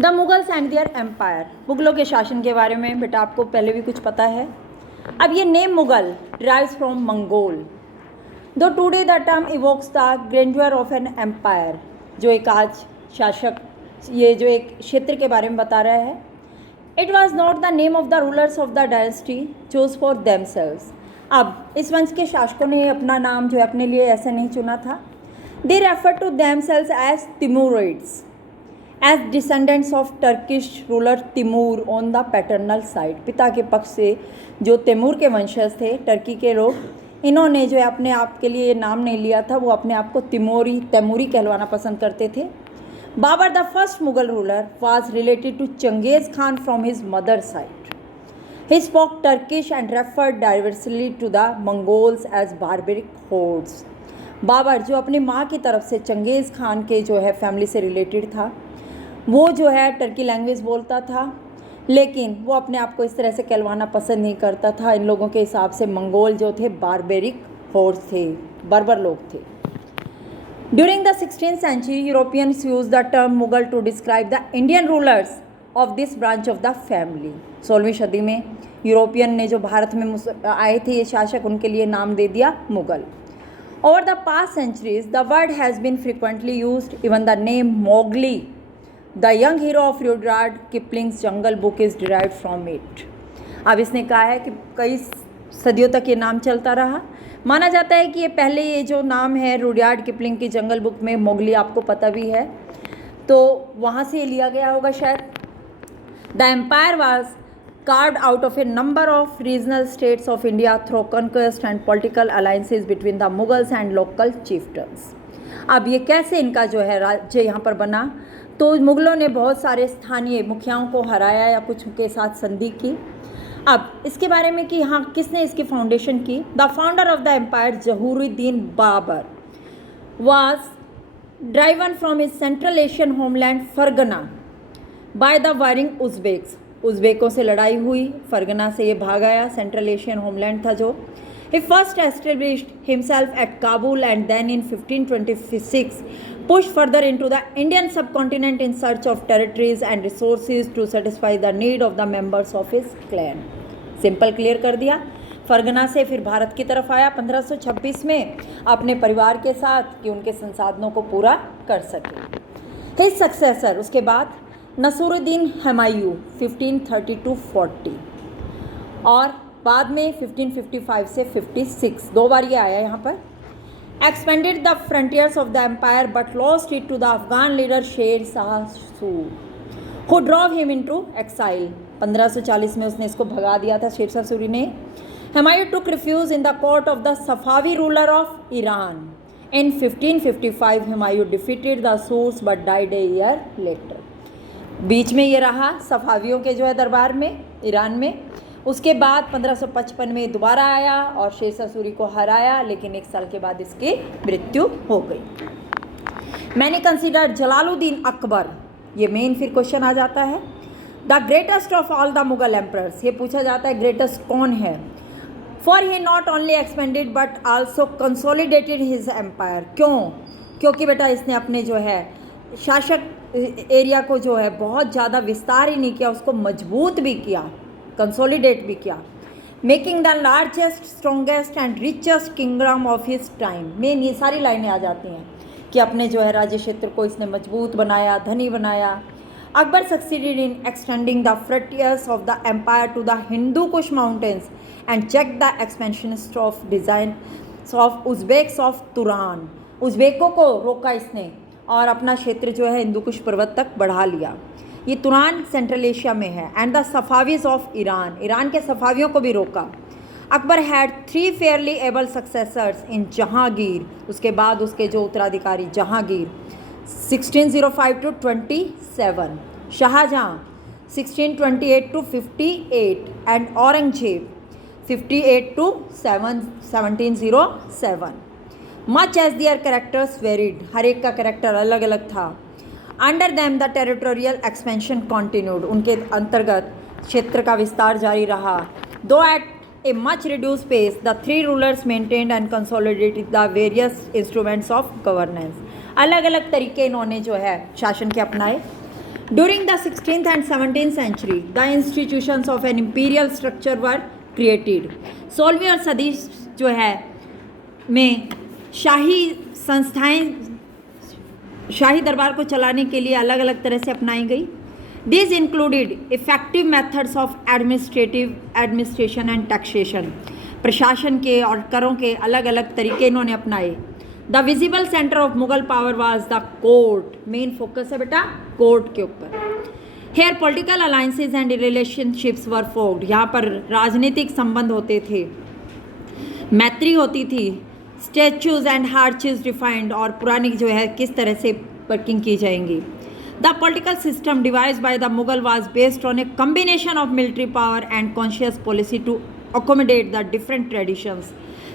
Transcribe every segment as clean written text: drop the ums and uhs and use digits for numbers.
The Mughals and their empire, मुगलों के शासन के बारे में बेटा आपको पहले भी कुछ पता है। अब ये name Mughal derives from Mongol, though today the term evokes the grandeur of an empire, जो एक आज शासक ये जो एक क्षेत्र के बारे में बता रहा है। It was not the name of the rulers of the dynasty choose for themselves, अब इस वंश के शासकों ने अपना नाम जो है अपने लिए ऐसे नहीं चुना था। They refer to themselves as Timurids, as descendants of Turkish ruler Timur on the paternal side, पिता के पक्ष से जो तैमूर के वंशज थे टर्की के लोग, इन्होंने जो है अपने आप के लिए ये नाम नहीं लिया था, वो अपने आप को तैमूरी कहलवाना पसंद करते थे। Babur the first Mughal ruler was related to Genghis Khan from his mother's side. He spoke Turkish and referred diversely to the Mongols as barbaric hordes. Babur जो अपनी माँ की तरफ से चंगेज़ खान के जो है फैमिली से रिलेटेड था, वो जो है टर्की लैंग्वेज बोलता था, लेकिन वो अपने आप को इस तरह से कहलवाना पसंद नहीं करता था। इन लोगों के हिसाब से मंगोल जो थे बारबेरिक होर्स थे, बर्बर लोग थे। During the 16th century, Europeans used the term Mughal to describe the Indian rulers of this branch of the family. 16वीं सदी में यूरोपियन ने जो भारत में आए थे ये शासक, उनके लिए नाम दे दिया Mughal. Over the past centuries, the word has been frequently used. Even the name Mowgli, the young hero of Rudyard Kipling's Jungle Book, is derived from it. अब इसने कहा है कि कई सदियों तक ये नाम चलता रहा। माना जाता है कि ये पहले ये जो नाम है रुडयार्ड किपलिंग की जंगल बुक में मोगली, आपको पता भी है, तो वहाँ से लिया गया होगा शायद। The empire was carved out of a number of regional states of India through conquest and political alliances between the Mughals and local chieftains. अब ये कैसे इनका जो है राज्य यहाँ पर बना, तो मुग़लों ने बहुत सारे स्थानीय मुखियाओं को हराया या कुछ के साथ संधि की। अब इसके बारे में कि हाँ किसने इसकी फाउंडेशन की। The founder of the empire Zahiruddin Babur was driven from his Central Asian homeland Fergana by the warring Uzbeks, उज़्बेकों से लड़ाई हुई, फरगना से ये भाग आया, सेंट्रल एशियन होमलैंड था जो। He first established himself at Kabul and then in 1526 pushed further into the Indian subcontinent in search of territories and resources to satisfy the need of the members of his clan. Simple clear कर दिया। फरगना से फिर भारत की तरफ आया 1526 में अपने परिवार के साथ कि उनके संसाधनों को पूरा कर सके। His successor उसके बाद नसूरुद्दीन हुमायूं 1530-40 और बाद में 1555 से 56 दो बार ये आया यहाँ पर। Expanded the frontiers of the empire but lost it to the Afghan leader Sher Shah Suri who drove him into exile, 1540 में उसने इसको भगा दिया था शेर शाह सूरी ने। Humayun took refuge in the court of the Safavid ruler of Iran. In 1555 Humayun defeated the Surs but died a year later. बीच में ये रहा सफावियों के जो है दरबार में ईरान में। उसके बाद 1555 में दोबारा आया और शेर शाह सूरी को हराया, लेकिन एक साल के बाद इसकी मृत्यु हो गई। मैंने कंसिडर जलालुद्दीन अकबर, ये मेन फिर क्वेश्चन आ जाता है, the greatest of all the Mughal emperors, ये पूछा जाता है ग्रेटेस्ट कौन है। For he not only expanded but also consolidated his empire, क्यों? क्योंकि बेटा इसने अपने जो है शासक एरिया को जो है बहुत ज़्यादा विस्तार ही नहीं किया, उसको मजबूत भी किया, कंसोलिडेट भी किया। Making the largest strongest and richest kingdom of his time, main ये सारी लाइनें आ जाती हैं कि अपने जो है राज्य क्षेत्र को इसने मजबूत बनाया, धनी बनाया। Akbar succeeded in extending the frontiers of the empire to the Hindu Kush mountains and check the expansionist of design of Uzbeks of Turan, उज़्बेकों को रोका इसने और अपना क्षेत्र जो है हिंदू कुश पर्वत तक बढ़ा लिया। ये तुरान सेंट्रल एशिया में है। And the Safavids of Iran, Iran के सफावियों को भी रोका। Akbar had 3 fairly able successors in Jahangir, उसके बाद उसके जो उत्तराधिकारी Jahangir 1605-27, Shah Jahan 1628-58 and Aurangzeb 58-1707। Much as their characters varied, हर एक का कैरेक्टर अलग अलग था। Under them the territorial expansion continued, उनके अंतर्गत क्षेत्र का विस्तार जारी रहा। Though at a much reduce pace the 3 rulers maintained and consolidated the various instruments of governance, अलग अलग तरीके इन्होंने जो है शासन के अपनाए। During the 16th and 17th century, the institutions of an imperial structure were created. 16वीं सदी जो है में शाही संस्थाएं शाही दरबार को चलाने के लिए अलग अलग तरह से अपनाई गई. These included effective methods of administration and taxation. प्रशासन के और करों के अलग अलग तरीके इन्होंने अपनाए. The visible centre of Mughal power was the court. Main focus है बेटा कोर्ट के ऊपर. Here political alliances and relationships were forged. यहाँ पर राजनीतिक संबंध होते थे, मैत्री होती थी, स्टैच्यूज एंड हार्चेज डिफाइंड, और पुरानी जो है किस तरह से वर्किंग की जाएंगी. The political system devised by the Mughal was based on a combination of military power and conscious policy to accommodate the different traditions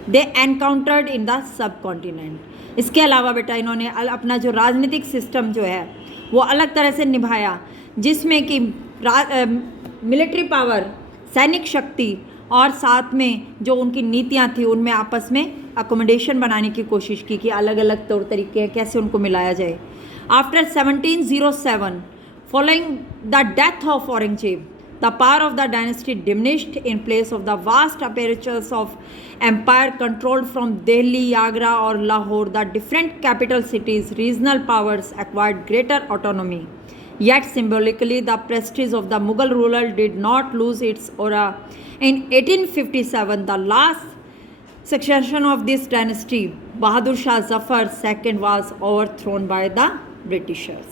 they encountered in the subcontinent. इसके अलावा बेटा इन्होंने अपना जो राजनीतिक सिस्टम जो है वो अलग तरह से निभाया, जिसमें कि मिलिट्री पावर, सैनिक शक्ति, और साथ में जो उनकी नीतियाँ थी उनमें आपस में अकोमोडेशन बनाने की कोशिश की कि अलग अलग तौर तरीके कैसे उनको मिलाया जाए. After 1707, following the death of Aurangzeb, the power of the dynasty diminished in place of the vast apparatus of empire controlled from Delhi, Agra or Lahore. The different capital cities, regional powers acquired greater autonomy. Yet symbolically, the prestige of the Mughal ruler did not lose its aura. In 1857, the last succession of this dynasty, Bahadur Shah Zafar II, was overthrown by the Britishers.